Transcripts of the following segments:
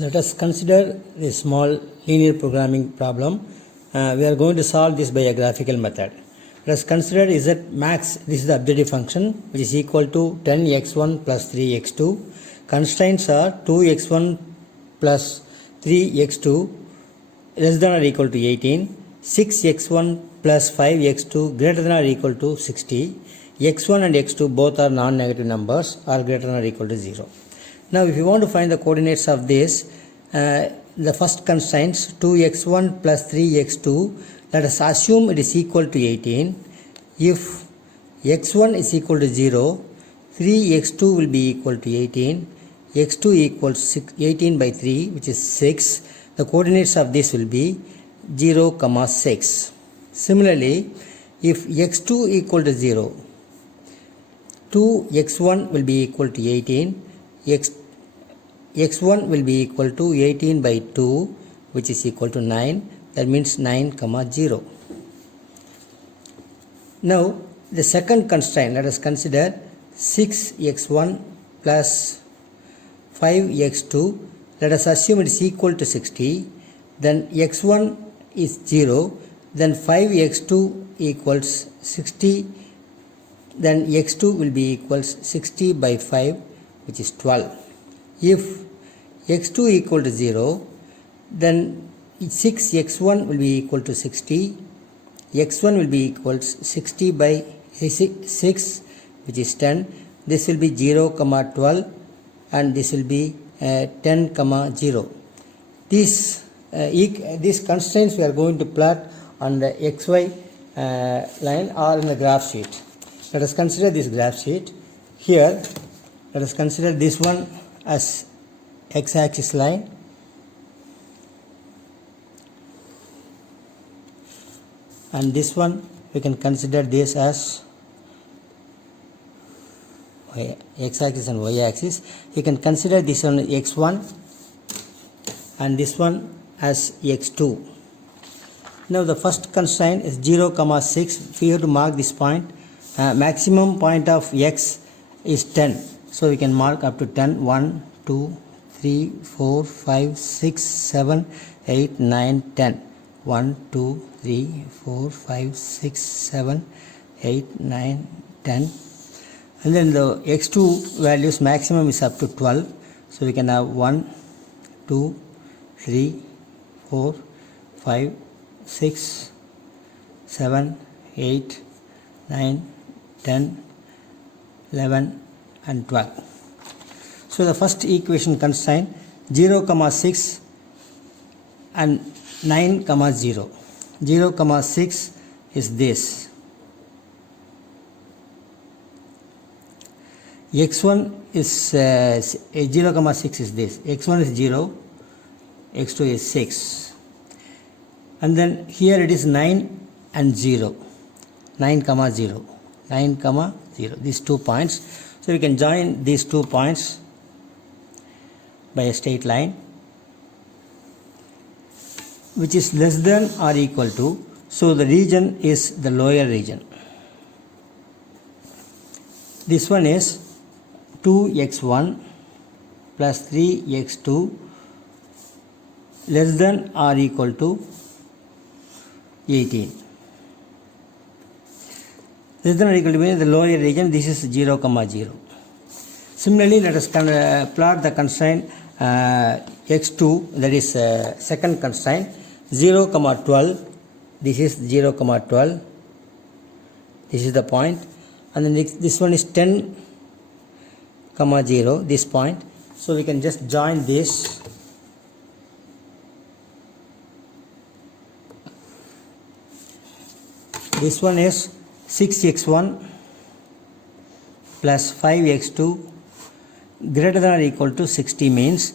Let us consider a small linear programming problem. We are going to solve this by a graphical method. Let us consider z max, this is the objective function, which is equal to 10x1 plus 3x2. Constraints are 2x1 plus 3x2 less than or equal to 18, 6x1 plus 5x2 greater than or equal to 60, x1 and x2 both are non-negative numbers are greater than or equal to 0. Now if you want to find the coordinates of this, the first constraints 2x1 plus 3x2, let us assume it is equal to 18. If x1 is equal to 0, 3x2 will be equal to 18, x2 equals 18 by 3, which is 6. The coordinates of this will be 0, 6. Similarly, if x2 equal to 0, 2x1 will be equal to 18, x1 will be equal to 18 by 2, which is equal to 9. That means 9, 0. Now, the second constraint, let us consider 6x1 plus 5x2. Let us assume it is equal to 60. Then x1 is 0. Then 5x2 equals 60. Then x2 will be equals 60 by 5, which is 12. If x2 equal to 0, then 6x1 will be equal to 60. x1 will be equals 60 by 6, which is 10. This will be 0, 12, and this will be 10, 0. These constraints we are going to plot on the xy line or in the graph sheet. Let us consider this graph sheet. Here, let us consider this one as x-axis line, and this one we can consider this as x-axis and y-axis. You can consider this one x1 and this one as x2. Now the first constraint is 0, 6. We have to mark this point. Maximum point of x is 10. So we can mark up to 10. 1, 2, 3, 4, 5, 6, 7, 8, 9, 10. 1, 2, 3, 4, 5, 6, 7, 8, 9, 10. And then the x2 values maximum is up to 12. So we can have 1, 2, 3, 4, 5, 6, 7, 8, 9, 10, 11 and 12. So the first equation constraint 0, 6 and 9, 0. 0, 6 is this. x1 is 0, 6 is this. x1 is 0, x2 is 6. And then here it is 9 and 0. 9, 0. 9, 0. These 2 points. So we can join these 2 points by a straight line, which is less than or equal to. So the region is the lower region. This one is 2x1 plus 3x2 less than or equal to 18. Less than or equal to the lower region. This is 0, 0. Similarly, let us plot the constraint x2, that is second constraint 0, 12. This is 0, 12. This is the point, and then this one is 10, 0, this point. So we can just join this. This one is 6x1 plus 5x2 greater than or equal to 60 means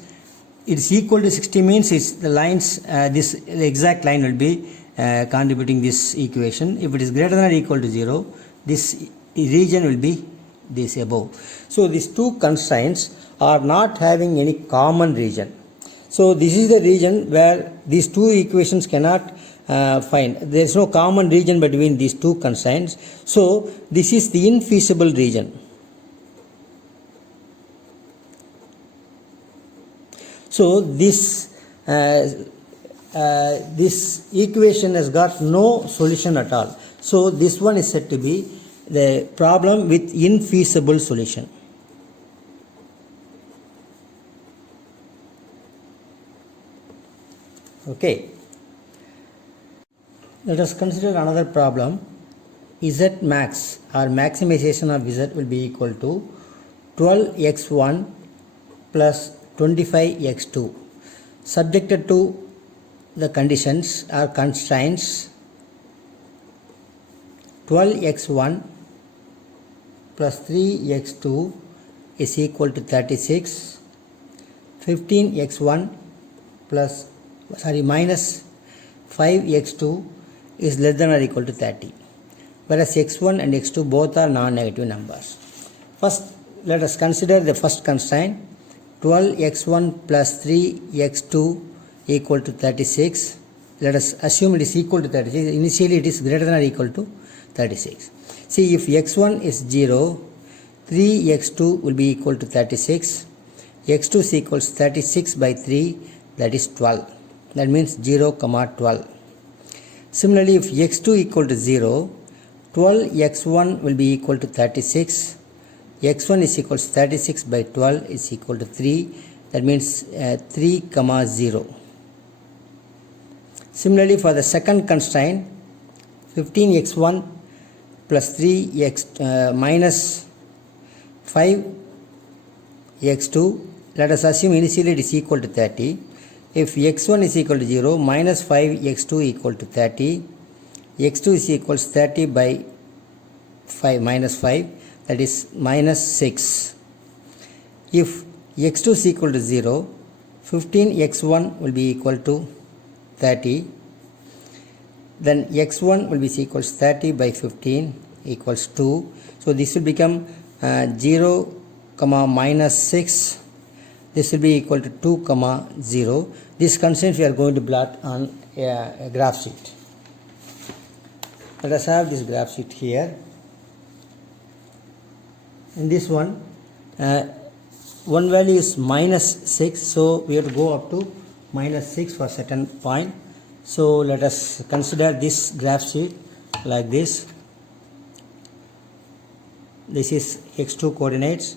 it is equal to 60 means it's the lines, the exact line will be contributing this equation. If it is greater than or equal to 0, this region will be this above. So these two constraints are not having any common region. So this is the region where these two equations cannot find. There is no common region between these two constraints. So this is the infeasible region. So this this equation has got no solution at all. So this one is said to be the problem with infeasible solution. Okay. Let us consider another problem. Z max or maximization of Z will be equal to 12x1 plus 25x2 subjected to the conditions or constraints 12x1 plus 3x2 is equal to 36, 15x1 minus 5x2 is less than or equal to 30, whereas x1 and x2 both are non-negative numbers. First, let us consider the first constraint. 12x1 plus 3x2 equal to 36. Let us assume it is equal to 36. Initially it is greater than or equal to 36. See, if x1 is 0, 3x2 will be equal to 36. x2 is equals 36 by 3, that is 12. That means 0, 12. Similarly, if x2 equal to 0, 12x1 will be equal to 36. x1 is equals 36 by 12 is equal to 3. That means 3, 0. Similarly, for the second constraint, 15x1 plus 3x minus 5x2, let us assume initially it is equal to 30. If x1 is equal to 0, minus 5x2 equal to 30, x2 is equals 30 by 5 minus 5, that is minus 6. If x2 is equal to 0, 15x1 will be equal to 30, then x1 will be equals 30 by 15 equals 2. So this will become 0, minus 6. This will be equal to 2, 0. This constraint we are going to plot on a graph sheet. Let us have this graph sheet here. In this one, one value is minus 6, so we have to go up to minus 6 for certain point. So let us consider this graph sheet like this. This is x2 coordinates,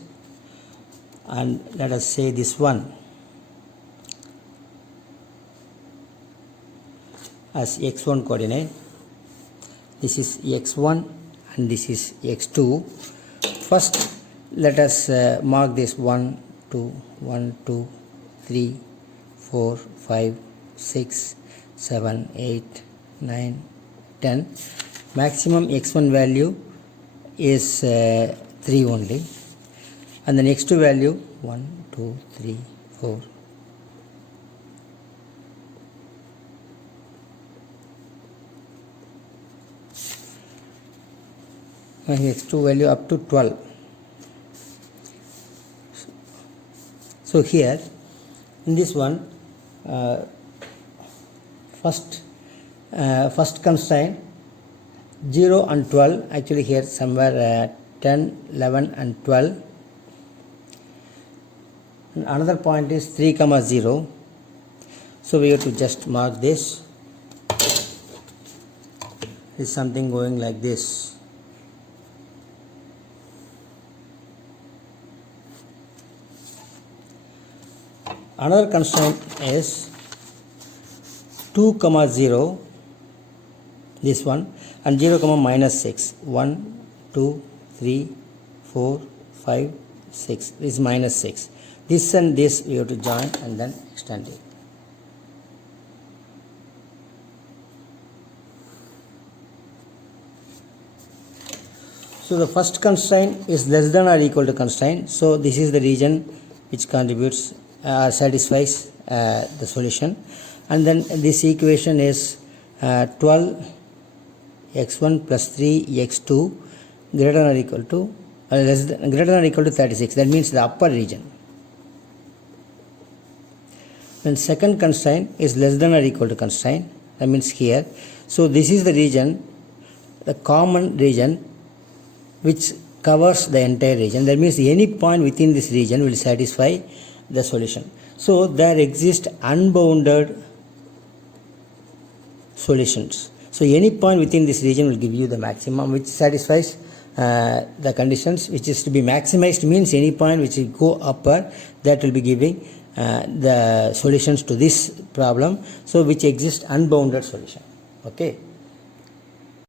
and let us say this one as x1 coordinate. This is x1 and this is x2. First, let us mark this 1, 2, 3, 4, 5, 6, 7, 8, 9, 10. Maximum x1 value is 3 only, and the next value 1, 2, 3, 4. And x2 value up to 12. So here in this one, first constraint 0 and 12, actually here somewhere 10, 11 and 12. And another point is 3, 0. So we have to just mark this. Is something going like this. Another constraint is 2, 0, this one, and 0, minus 6. 1, 2, 3, 4, 5, 6. This is minus 6. This and this we have to join and then extend it. So the first constraint is less than or equal to constraint. So this is the region which contributes satisfies the solution, and then this equation is 12 x1 plus 3 x2 greater than or equal to greater than or equal to 36. That means the upper region. Then second constraint is less than or equal to constraint. That means here. So this is the region, the common region, which covers the entire region. That means any point within this region will satisfy the solution. So there exist unbounded solutions. So any point within this region will give you the maximum which satisfies the conditions which is to be maximized, means any point which will go upper, that will be giving the solutions to this problem, so which exist unbounded solution. Okay.